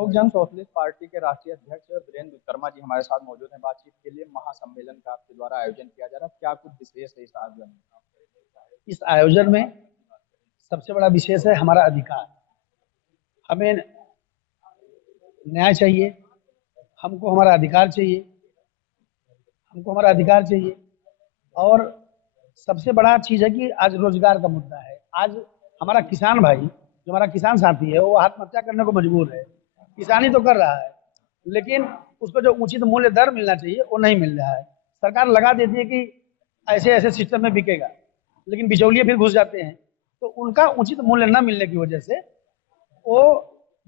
लोक जन socialist party के राष्ट्रीय अध्यक्ष वीरेंद्र विक्रमा जी हमारे साथ मौजूद हैं। बातचीत के लिए महासम्मेलन का आपके द्वारा आयोजन किया जा रहा है, क्या कुछ विशेष है इस आयोजन में? इस आयोजन में सबसे बड़ा विशेष है हमारा अधिकार। हमें न्याय चाहिए, हमको हमारा अधिकार चाहिए, हमको हमारा अधिकार चाहिए। और सबसे बड़ा चीज़ है कि आज रोजगार का मुद्दा है। आज हमारा किसान भाई, जो हमारा किसान साथी है, वो आत्महत्या करने को मजबूर है। किसानी तो कर रहा है, लेकिन उसको जो उचित मूल्य दर मिलना चाहिए वो नहीं मिल रहा है। सरकार लगा देती है कि ऐसे ऐसे सिस्टम में बिकेगा, लेकिन बिचौलिए फिर घुस जाते हैं। तो उनका उचित मूल्य न मिलने की वजह से वो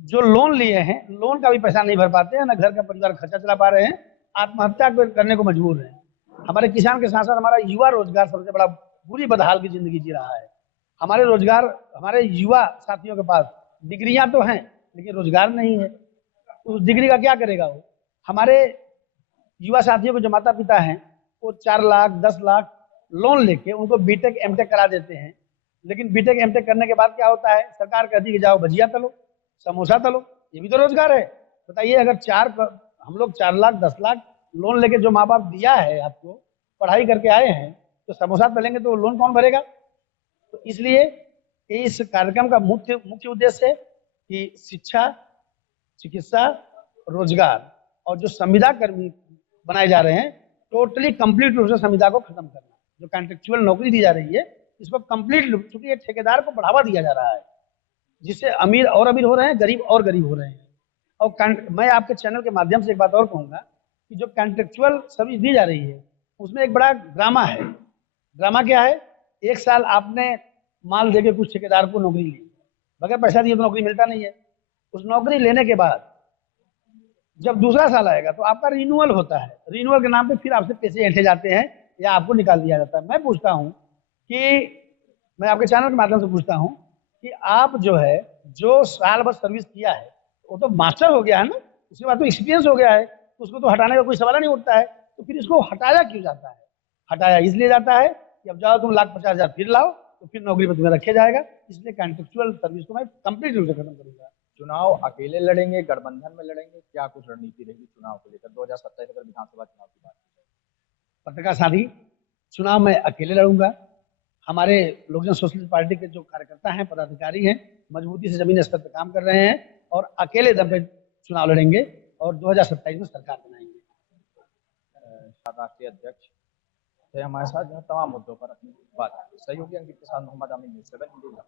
जो लोन लिए हैं, लोन का भी पैसा नहीं भर पाते हैं, ना घर का परिवार खर्चा चला पा रहे हैं, आत्महत्या करने को मजबूर हैं। हमारे किसान के साथ साथ हमारा युवा रोजगार सबसे बड़ा बुरी बदहाल की जिंदगी जी रहा है। हमारे युवा साथियों के पास डिग्रियां तो हैं, लेकिन रोजगार नहीं है। उस डिग्री का क्या करेगा वो? हमारे युवा साथियों के जो माता पिता हैं, वो 4 लाख 10 लाख लोन लेके उनको बीटेक एमटेक करा देते हैं। लेकिन बीटेक एमटेक करने के बाद क्या होता है? सरकार कहती है कि जाओ भजिया तलो, समोसा तलो। ये भी तो रोजगार है। बताइए, अगर हम लोग 4 लाख 10 लाख लोन लेके जो माँ बाप दिया है आपको, पढ़ाई करके आए हैं, तो समोसा तलेंगे तो लोन कौन भरेगा? तो इसलिए इस कार्यक्रम का मुख्य उद्देश्य है कि शिक्षा, चिकित्सा, रोजगार और जो संविदा कर्मी बनाए जा रहे हैं, टोटली कंप्लीट रूप से संविदा को खत्म करना। जो कॉन्ट्रेक्चुअल नौकरी दी जा रही है, इसको कंप्लीट, चूंकि ये ठेकेदार को बढ़ावा दिया जा रहा है, जिससे अमीर और अमीर हो रहे हैं, गरीब और गरीब हो रहे हैं। और मैं आपके चैनल के माध्यम से एक बात और कहूंगा कि जो कॉन्ट्रेक्चुअल सर्विस दी जा रही है, उसमें एक बड़ा ड्रामा है। ड्रामा क्या है? 1 साल आपने माल देके कुछ ठेकेदार को नौकरी ली, बगैर पैसा दिए तो नौकरी मिलता नहीं है। उस नौकरी लेने के बाद जब दूसरा साल आएगा तो आपका रिन्यूअल होता है। रिन्यूअल के नाम पे फिर आपसे पैसे ऐंठे जाते हैं या आपको निकाल दिया जाता है। मैं पूछता हूं कि मैं आपके चैनल के माध्यम से पूछता हूं कि आप जो है, जो साल भर सर्विस किया है, वो तो मास्टर हो गया है ना, उसके बाद तो एक्सपीरियंस हो गया है, तो उसको तो हटाने का कोई सवाल नहीं उठता है। तो फिर इसको हटाया क्यों जाता है? हटाया इसलिए जाता है कि अब जाओ तुम 1,50,000 फिर लाओ, तो फिर नौकरी पर तुम्हें रखे जाएगा। इसलिए कॉन्ट्रेक्चुअल सर्विस को मैं कंप्लीट रूप से खत्म करूंगा। चुनाव अकेले लड़ेंगे, गठबंधन में लड़ेंगे, क्या कुछ रणनीति रहेगी चुनाव को लेकर 2027 अगर विधानसभा चुनाव की बात की जाए? पत्रकार साथी, चुनाव में अकेले लड़ूंगा। हमारे लोक जन सोशलिस्ट पार्टी के जो कार्यकर्ता हैं, पदाधिकारी हैं, मजबूती से जमीनी स्तर पर काम कर रहे हैं और अकेले दम पे चुनाव लड़ेंगे और 2027 में सरकार बनाएंगे। राष्ट्रीय अध्यक्ष थे हमारे साथ, जो तमाम मुद्दों पर अपनी बात की। सहयोगी अंकित के साथ मोहम्मद आमिर, न्यूज़ 7 इंडिया।